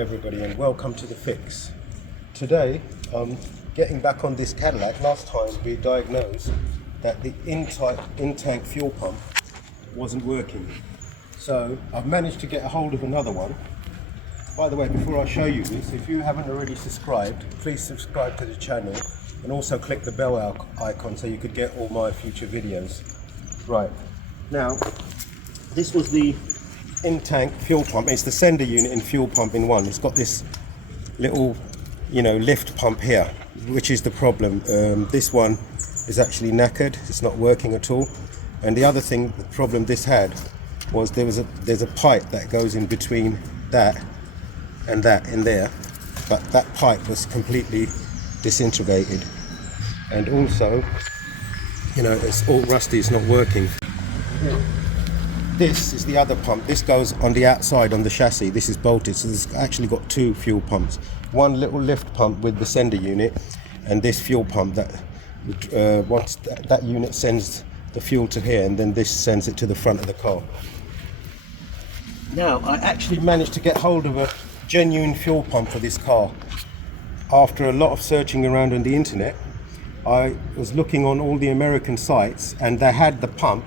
Hi everybody and welcome to The Fix. Today I'm getting back on this Cadillac. Last time we diagnosed that the in-tank fuel pump wasn't working. So I've managed to get a hold of another one. By the way, before I show you this, if you haven't already subscribed, please subscribe to the channel and also click the bell icon so you could get all my future videos. Right, now this was the in-tank fuel pump. It's the sender unit and fuel pump in one. It's got this little, lift pump here, which is the problem. This one is actually knackered. It's not working at all. And the other thing, the problem this had was there's a pipe that goes in between that and that in there, but that pipe was completely disintegrated. And also, it's all rusty. It's not working. This is the other pump. This goes on the outside on the chassis. This is bolted, so it's actually got two fuel pumps. One little lift pump with the sender unit, and this fuel pump that once that unit sends the fuel to here, and then this sends it to the front of the car. Now, I actually managed to get hold of a genuine fuel pump for this car. After a lot of searching around on the internet, I was looking on all the American sites, and they had the pump.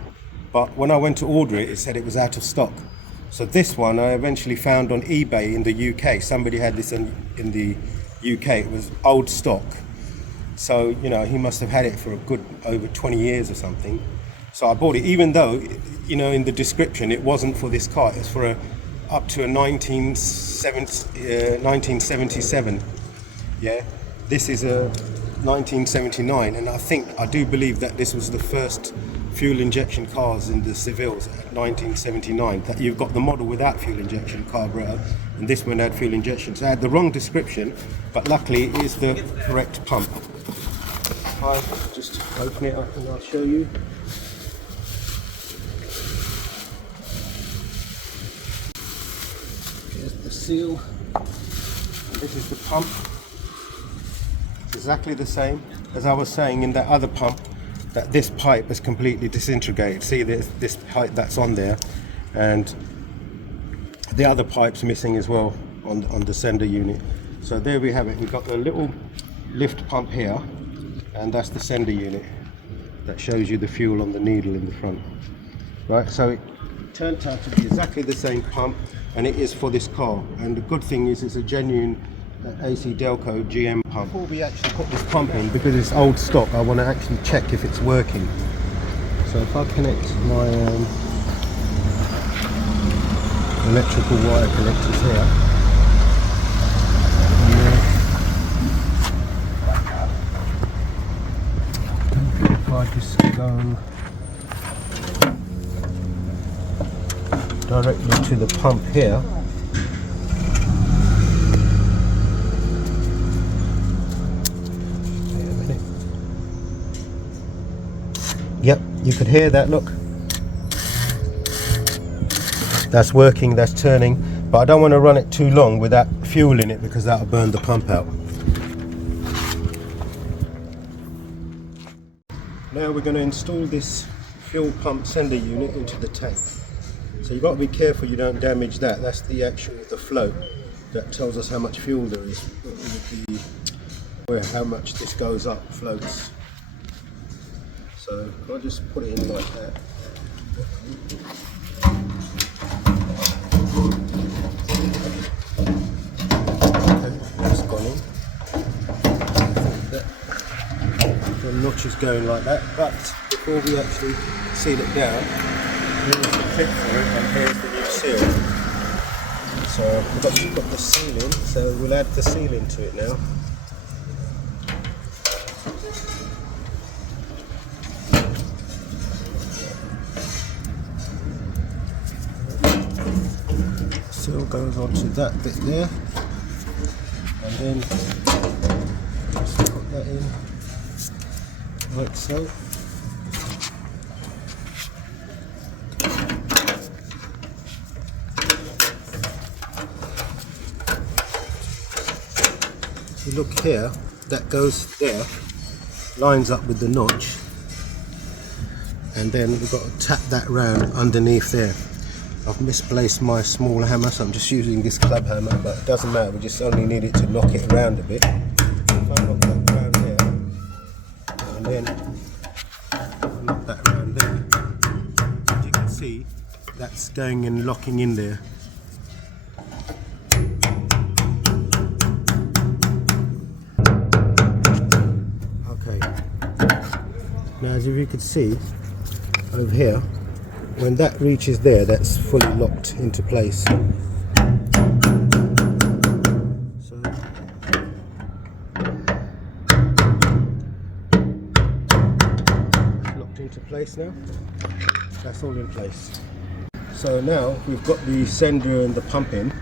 But when I went to order it, it said it was out of stock. So this one I eventually found on eBay in the UK. Somebody had this in the UK. It was old stock. So, he must have had it for a good over 20 years or something. So I bought it, even though, in the description, it wasn't for this car. It's for up to a 1977. Yeah, this is a 1979. And I do believe that this was the first fuel injection cars in the Sevilles at 1979. That you've got the model without fuel injection carburetor, and this one had fuel injection. So I had the wrong description, but luckily it is the correct pump. I'll just open it up and I'll show you. Here's the seal. And this is the pump. It's exactly the same as I was saying in that other pump, that this pipe is completely disintegrated. See this pipe that's on there, and the other pipe's missing as well on the sender unit. So there we have it. We've got the little lift pump here, and that's the sender unit that shows you the fuel on the needle in the front. Right, so it turned out to be exactly the same pump, and it is for this car. And the good thing is it's a genuine AC Delco GM pump. Before we actually put this pump in, because it's old stock, I want to actually check if it's working. So if I connect my electrical wire connectors here, and if I just go directly to the pump here, yep, you could hear that, look. That's working, that's turning, but I don't want to run it too long with that fuel in it because that'll burn the pump out. Now we're going to install this fuel pump sender unit into the tank. So you've got to be careful you don't damage that. That's the float that tells us how much fuel there is, how much this goes up, floats. So I'll just put it in like that. Okay, that's gone in. The notch is going like that, but before we actually seal it down, here's the clip for it, and here's the new seal. So we've actually got the seal in, so we'll add the seal into it now. Seal goes onto that bit there, and then just put that in like so. If you look here, that goes there, lines up with the notch, and then we've got to tap that round underneath there. I've misplaced my small hammer, so I'm just using this club hammer, but it doesn't matter, we just only need it to knock it around a bit. If I knock that around there, and then knock that around there, as you can see, that's going and locking in there. Okay, now as you can see over here, when that reaches there, that's fully locked into place. So locked into place now. That's all in place. So now we've got the sender and the pump in.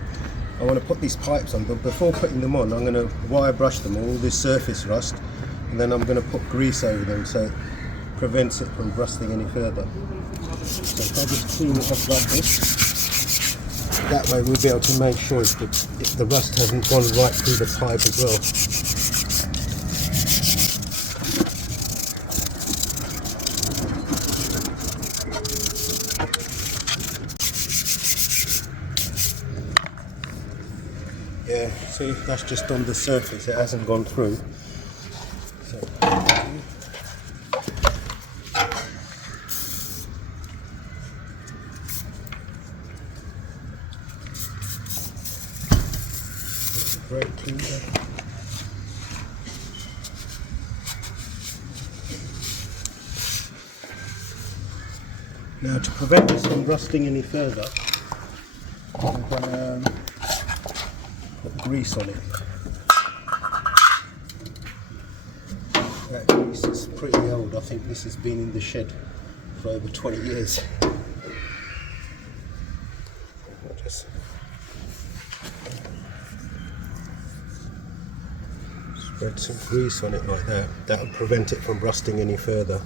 I want to put these pipes on, but before putting them on, I'm going to wire brush them, all this surface rust, and then I'm going to put grease over them so it prevents it from rusting any further. So if I just clean it up like this, that way we'll be able to make sure if the rust hasn't gone right through the pipe as well. Yeah, see, that's just on the surface, it hasn't gone through. So, brake cleaner. Now to prevent this from rusting any further, I'm going to put grease on it. That grease is pretty old, I think this has been in the shed for over 20 years. Just spread some grease on it like that. That will prevent it from rusting any further.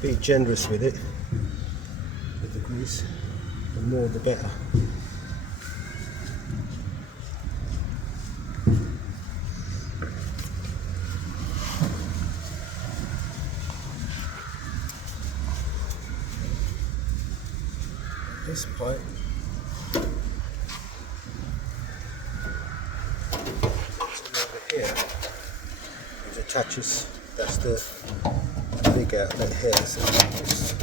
Be generous with it, with the grease, the more the better. This pipe over here, which attaches, that's the big outlet here, so just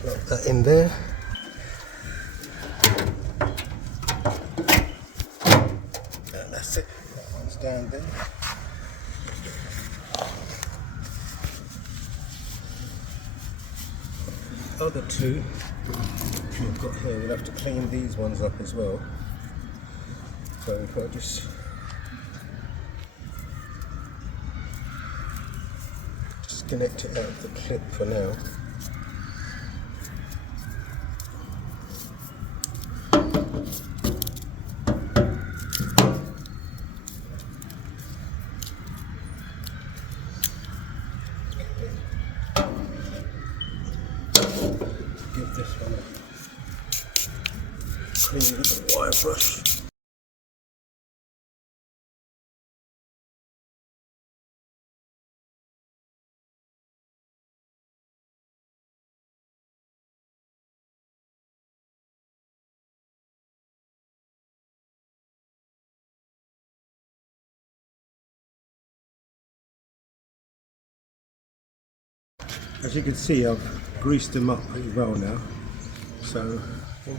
plug that in there. And that's it, that one's down there. The other two we've got here, we'll have to clean these ones up as well. So if I just disconnect it out of the clip for now. Give this one a clean with a wire brush. As you can see, I've greased them up pretty well now, so I think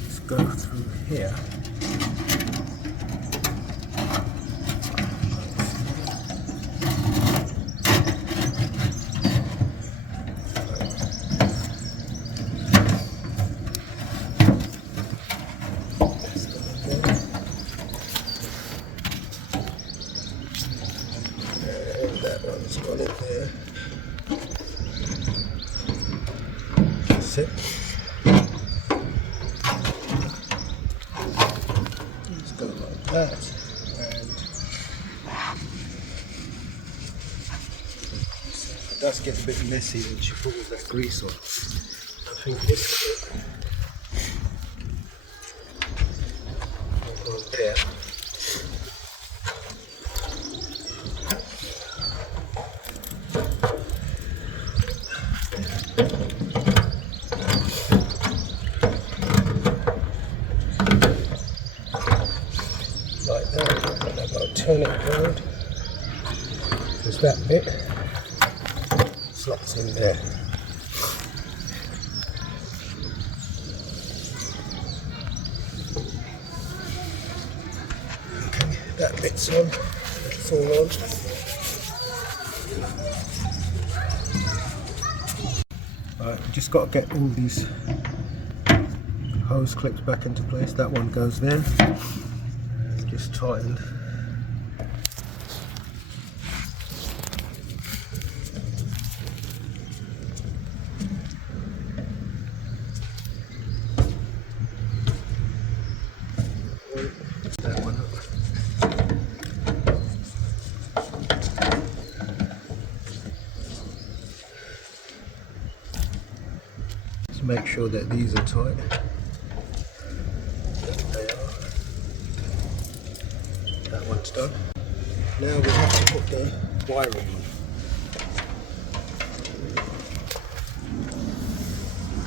let's go through here. That one's gone in there. That's it. Let's go like that. And does get a bit messy when she pulls that grease on. I think this bit will go there. Like that. And I've got to turn it around. There's that bit. Slots in there. Okay, that bit's on. It's all on. Right, we just got to get all these hose clips back into place. That one goes there. Just tightened. That one up. Just make sure that these are tight. They are. That one's done. Now we have to put the wiring on.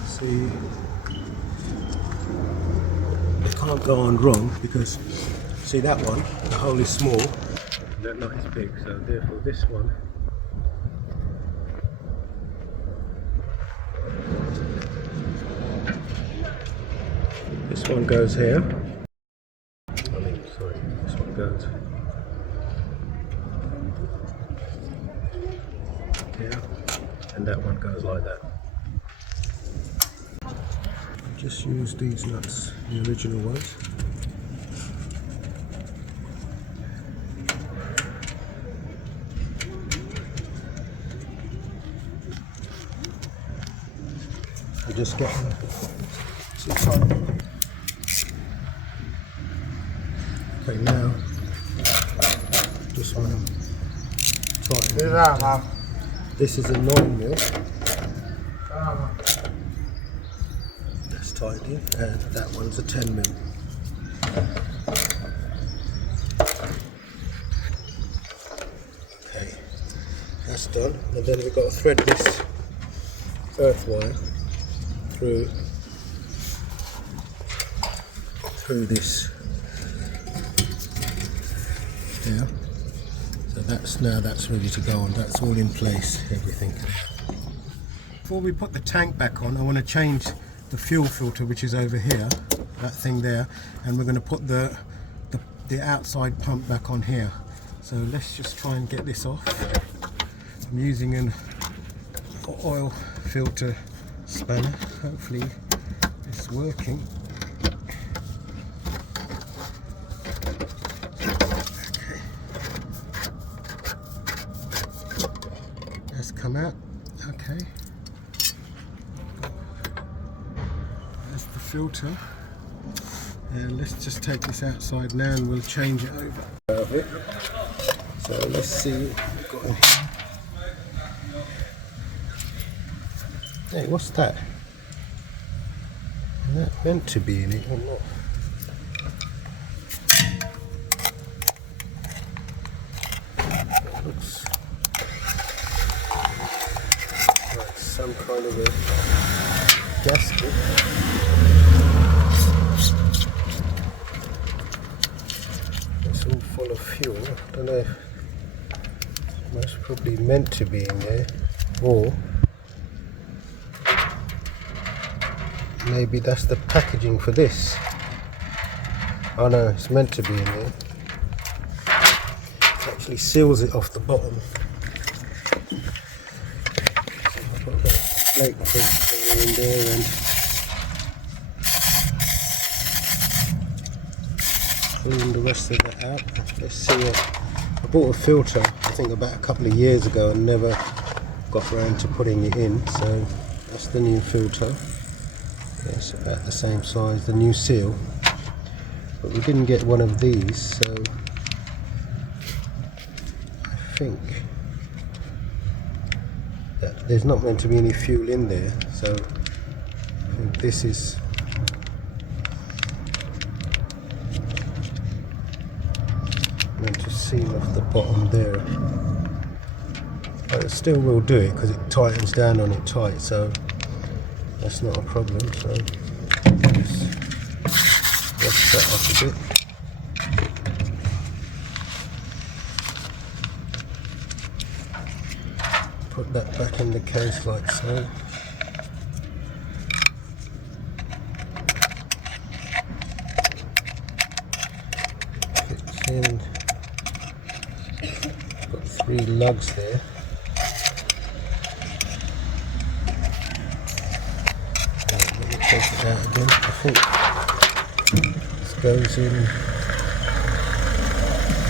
See, it can't go on wrong because, see that one, the hole is small, that not as big, so therefore this one goes here. Sorry, this one goes here, and that one goes like that. Just use these nuts, the original ones. I just get some time. Okay, now just want to tighten. This is a 9mm. That's tightened in, and that one's a 10mm. Okay, that's done. And then we've got to thread this earth wire through this here. So that's ready to go on. That's all in place, everything. Before we put the tank back on, I want to change the fuel filter, which is over here, that thing there, and we're going to put the outside pump back on here. So let's just try and get this off. I'm using an oil filter spanner. Hopefully it's working. Okay, that's come out. Okay, that's the filter, and let's just take this outside now and we'll change it over. So let's see what we've got in here. Hey, what's that? Is that meant to be in it or not? It looks like some kind of a gasket. It's all full of fuel. I don't know if it's most probably meant to be in there, or maybe that's the packaging for this. Oh no, it's meant to be in there. It actually seals it off the bottom. So I've got that flake thing in there and clean the rest of that out. Let's see I bought a filter, I think about a couple of years ago, and never got around to putting it in. So that's the new filter. It's about the same size, the new seal, but we didn't get one of these, so I think there's not meant to be any fuel in there, so I think this is meant to seal off the bottom there. But it still will do it because it tightens down on it tight, so that's not a problem. So just rest that off a bit. Put that back in the case like so. Fits in. Got 3 lugs there. Let me take it out again. I think this goes in.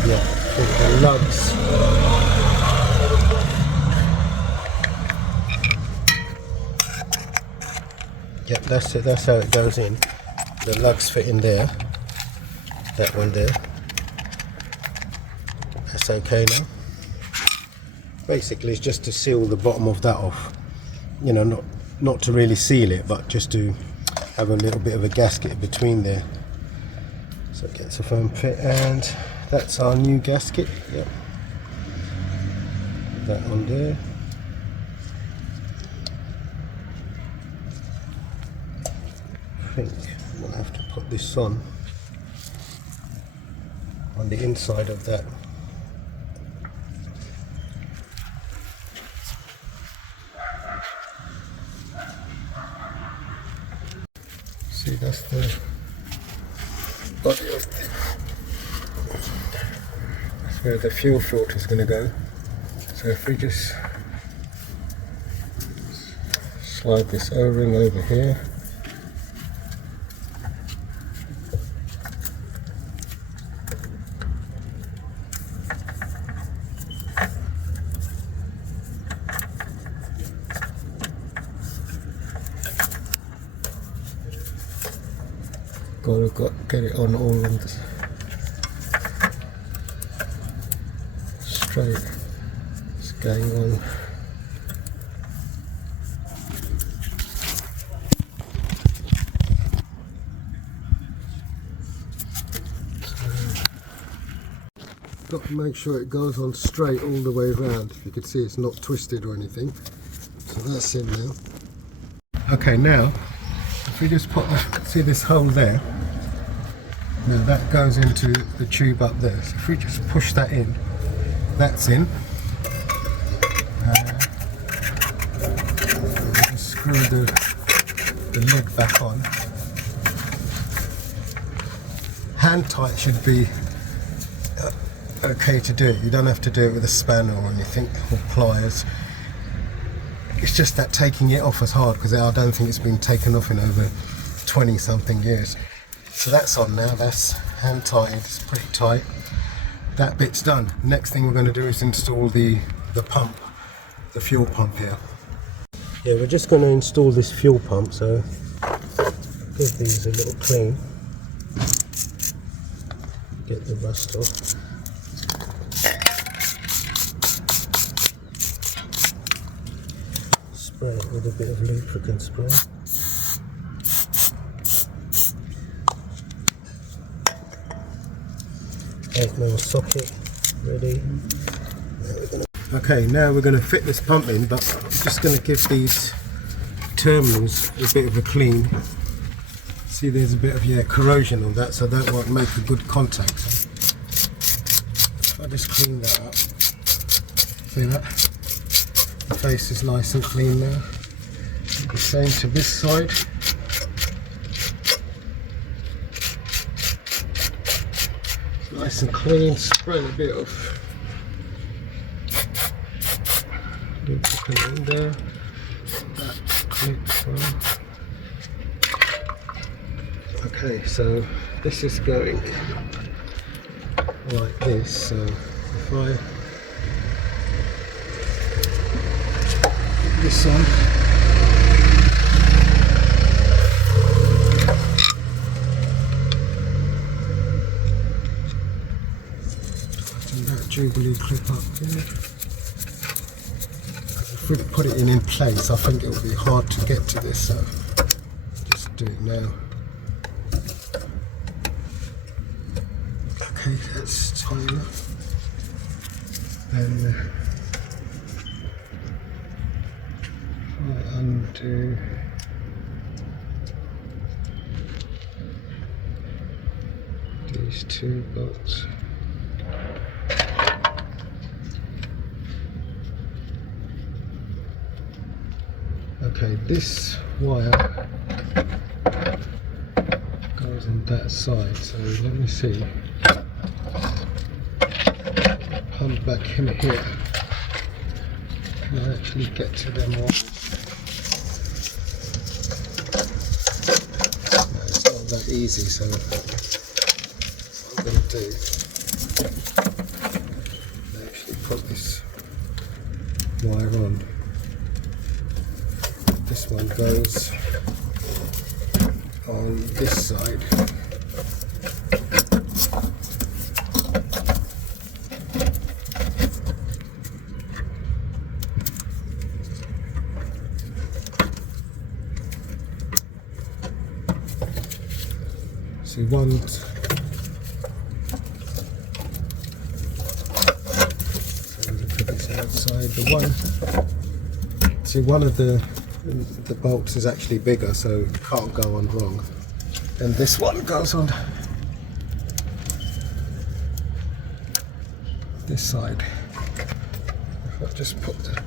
Yeah, I think the lugs. Yep, that's it, that's how it goes in. The lugs fit in there. That one there. That's okay now. Basically it's just to seal the bottom of that off. You know, not to really seal it, but just to have a little bit of a gasket between there. So it gets a firm fit, and that's our new gasket. Yep. That one there. I think we'll have to put this on the inside of that. See, that's the body of the, that's where the fuel filter is going to go. So if we just slide this O-ring over here. Got to get it on all of this straight. It's going on. Got to make sure it goes on straight all the way around. If you can see, it's not twisted or anything. So that's in now. Okay, now if we just put see this hole there. Now that goes into the tube up there. So if we just push that in, that's in. Just screw the lid back on. Hand tight should be okay to do it. You don't have to do it with a spanner or anything, or pliers. It's just that taking it off is hard, because I don't think it's been taken off in over 20 something years. So that's on now, that's hand tightened, it's pretty tight. That bit's done. Next thing we're going to do is install the pump, the fuel pump here. Yeah, we're just going to install this fuel pump, so give these a little clean. Get the rust off. Spray it with a bit of lubricant spray. Mil socket ready. Okay, now we're going to fit this pump in, but I'm just going to give these terminals a bit of a clean. See, there's a bit of corrosion on that, so that won't make a good contact. If I just clean that up, see that? The face is nice and clean now. The same to this side. Nice and clean, spray a bit of lubricant in there. That clips on. Okay, so this is going like this. So if I this side. That Jubilee clip up here. The we've put it in place, I think it will be hard to get to this, so just do it now. Okay, that's tight enough. Then undo. These two bolts. Okay, this wire goes on that side, so let me see. Pump back in here. Can I actually get to them all? No, it's not that easy, so what I'm going to do is actually put this wire on. This one goes on this side. See one. So look at this outside. The one. See, one of the bolts is actually bigger, so it can't go on wrong. And this one goes on this side. If I just put the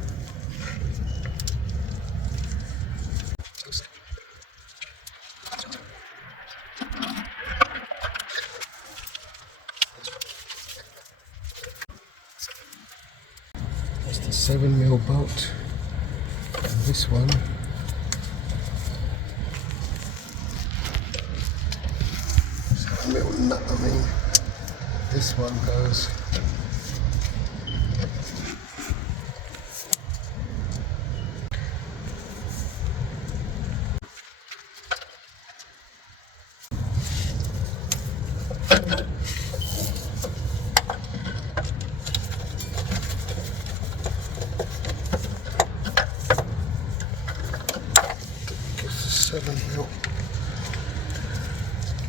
that's the 7mm bolt. This one, this one goes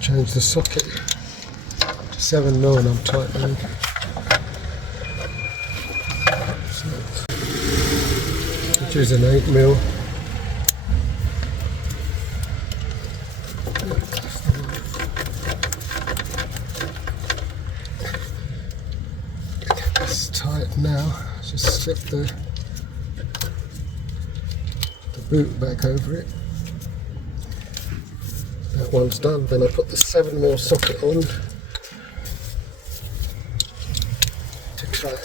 change the socket to 7mm and I'm tightening. Which is an 8mm. It's tight now. Just slip the boot back over it. That one's done. Then I put the 7mm socket on to tighten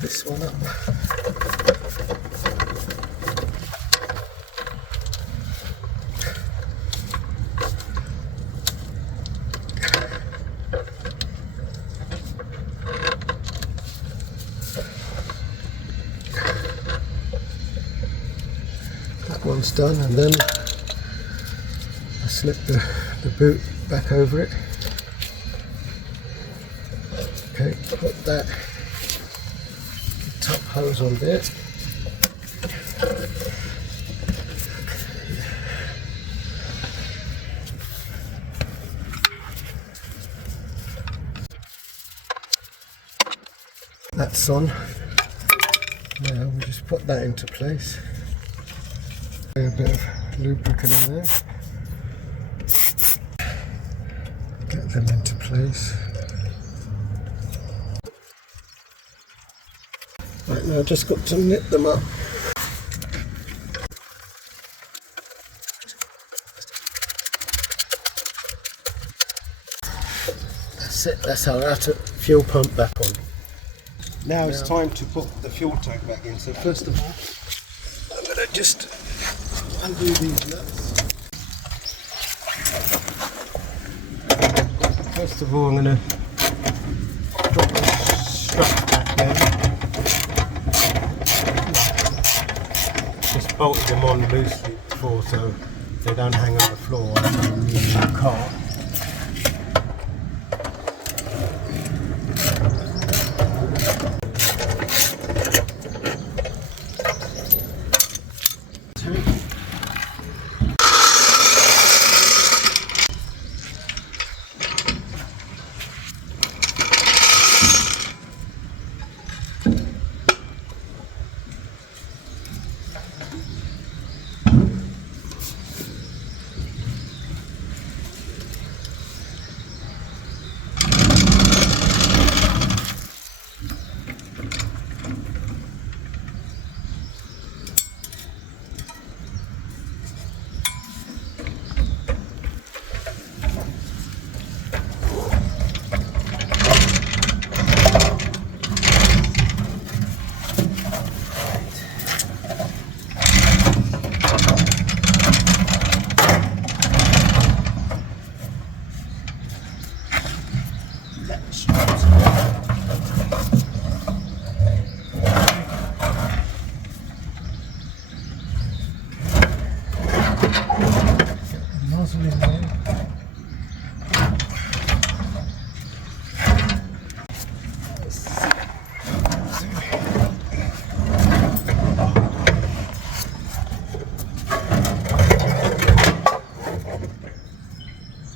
this one up. That one's done, and then I slip the boot back over it. Okay, put that top hose on there. That's on. Now we just put that into place. A bit of lubricant in there. Get them into place. Right, now I've just got to knit them up. That's it, that's our outer fuel pump back on. Now it's time to put the fuel tank back in. So first of all, I'm going to just undo these nuts. First of all, I'm going to drop the strap back down. Just bolted them on loosely before so they don't hang on the floor in the car.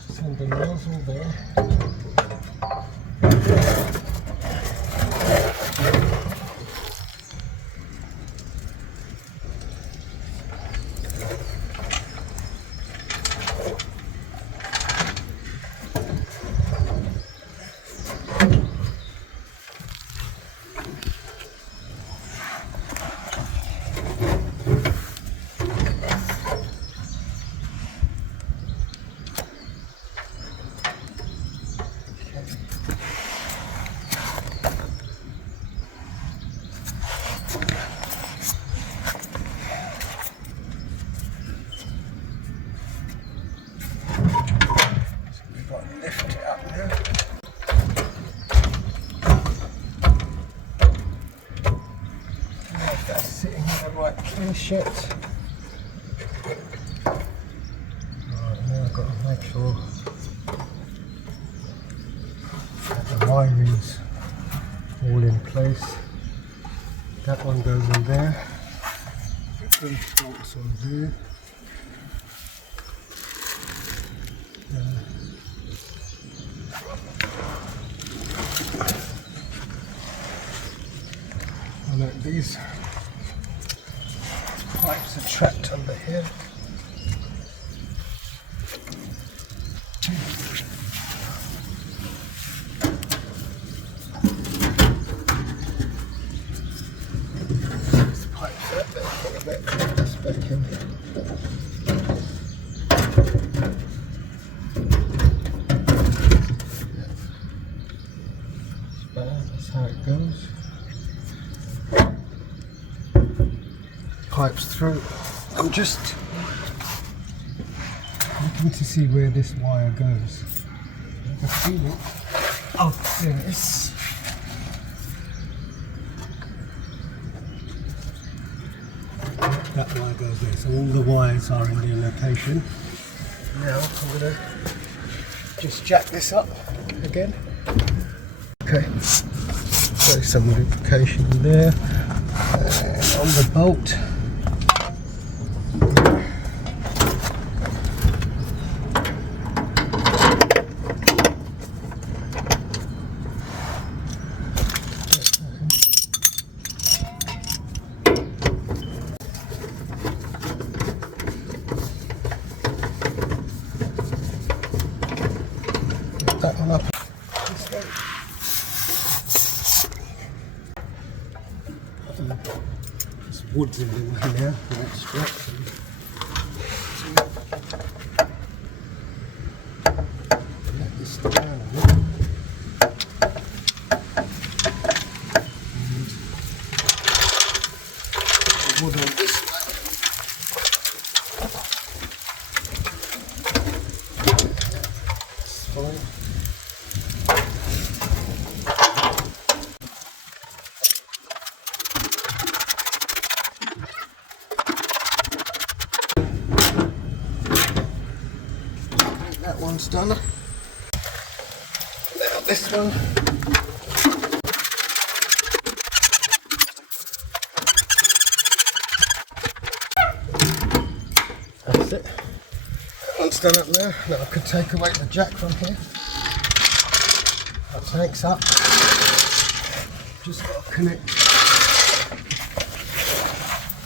Send the nozzle there. Lift it up now. If that's sitting in the right place yet. Right, now I've got to make sure that the wiring's all in place. That one goes in there. Those bolts on there. And these pipes are trapped under here. These pipes are there, put a bit of this back in. That's how it goes. Pipes through. I'm just looking to see where this wire goes. I can feel it. Oh, there it is. That wire goes there. So all the wires are in their location. Now I'm going to just jack this up again. Okay. So some lubrication there. On the bolt. That one up this way. There's wood's in the way now, that's straight. Let this down a bit. The wood on this way. It's fine. That one's done. Now this one. That's it. That one's done up there. Now I could take away the jack from here. Our tank's up. Just got to connect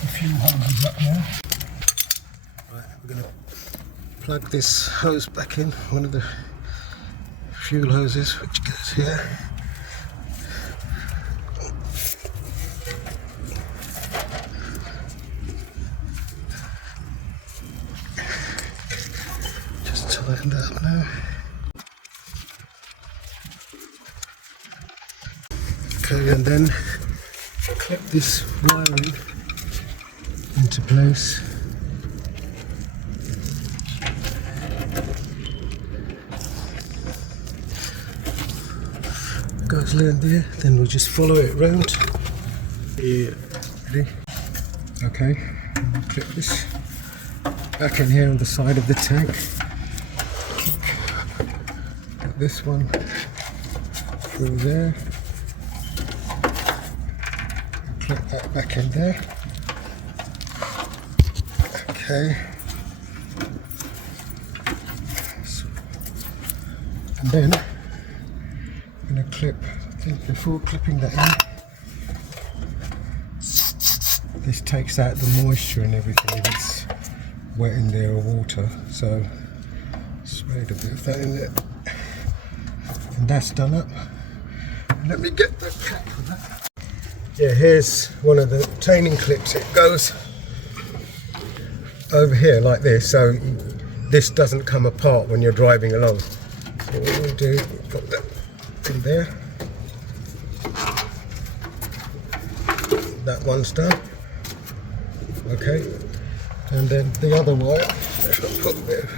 the fuel hoses up now. Right, we're going to plug this hose back in, one of the fuel hoses which goes here. Just tightened up now. Okay, and then clip this wiring into place. Goes around there, then we'll just follow it round. Yeah, ready? Okay, and we'll clip this back in here on the side of the tank. this one through there, clip that back in there. Okay, and then I'm going to clip, I think before clipping that in, this takes out the moisture and everything if it's wet in there or water, so sprayed a bit of that in there. And that's done up. Let me get the cap for that. Yeah, here's one of the retaining clips. It goes over here like this, so this doesn't come apart when you're driving along. So what we'll do, put that in there. That one's done. Okay, and then the other wire, if I put a bit of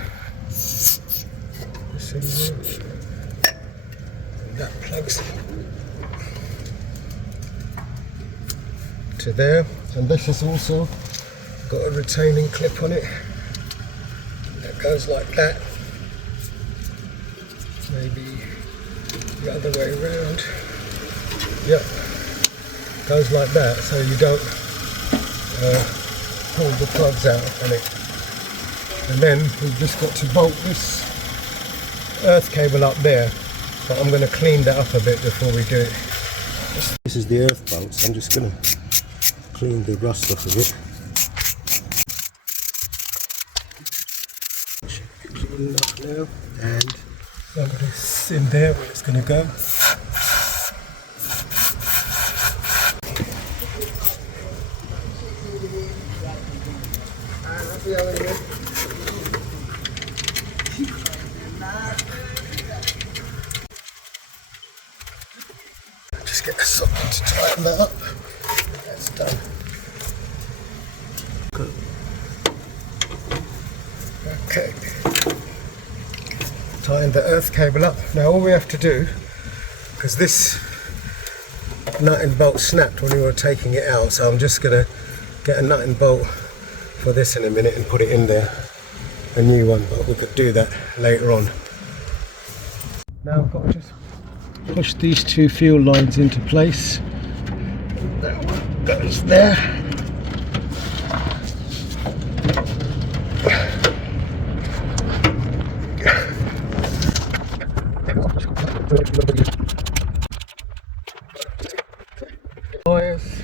this in there, and that plugs to there, and this has also got a retaining clip on it that goes like that, maybe the other way around. Yep, goes like that, so you don't pull the plugs out on it. And then we've just got to bolt this earth cable up there, but I'm going to clean that up a bit before we do it. This is the earth bolts. I'm just going to clean the rust off of it. Should be clean enough now, and I've got this in there where it's going to go. Just get a socket to tighten that up. That's done. Good. Okay. Tighten the earth cable up. Now all we have to do, because this nut and bolt snapped when we were taking it out, so I'm just going to get a nut and bolt for this in a minute and put it in there, a new one, but we could do that later on. Now I've got to just push these two fuel lines into place. That one goes there. Wires.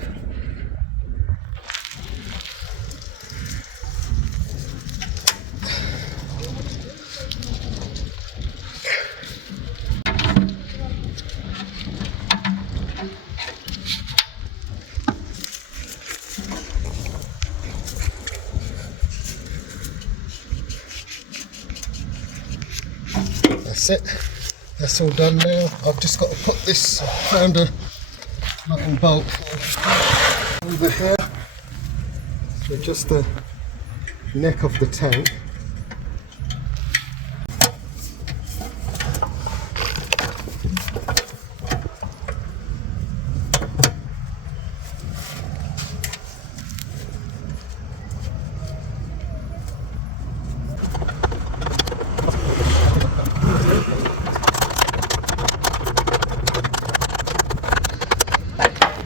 That's it. That's all done now. I've just got to put this, found a nut and bolt over here. So just the neck of the tank.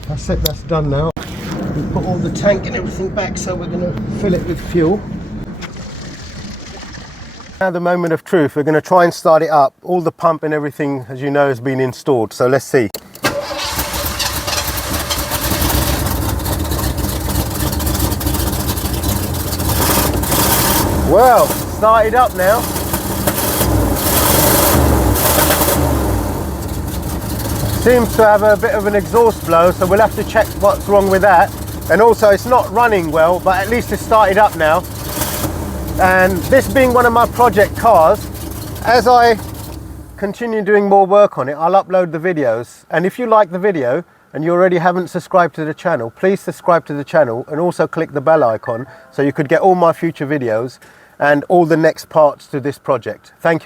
That's it, that's done now. We put all the tank and everything back, so we're going to fill it with fuel. Now the moment of truth, we're going to try and start it up. All the pump and everything, as you know, has been installed, so let's see. Well, started up now. Seems to have a bit of an exhaust blow, so we'll have to check what's wrong with that. And also it's not running well, but at least it's started up now. And this being one of my project cars, as I continue doing more work on it, I'll upload the videos. And if you like the video and you already haven't subscribed to the channel, please subscribe to the channel and also click the bell icon so you could get all my future videos and all the next parts to this project. Thank you.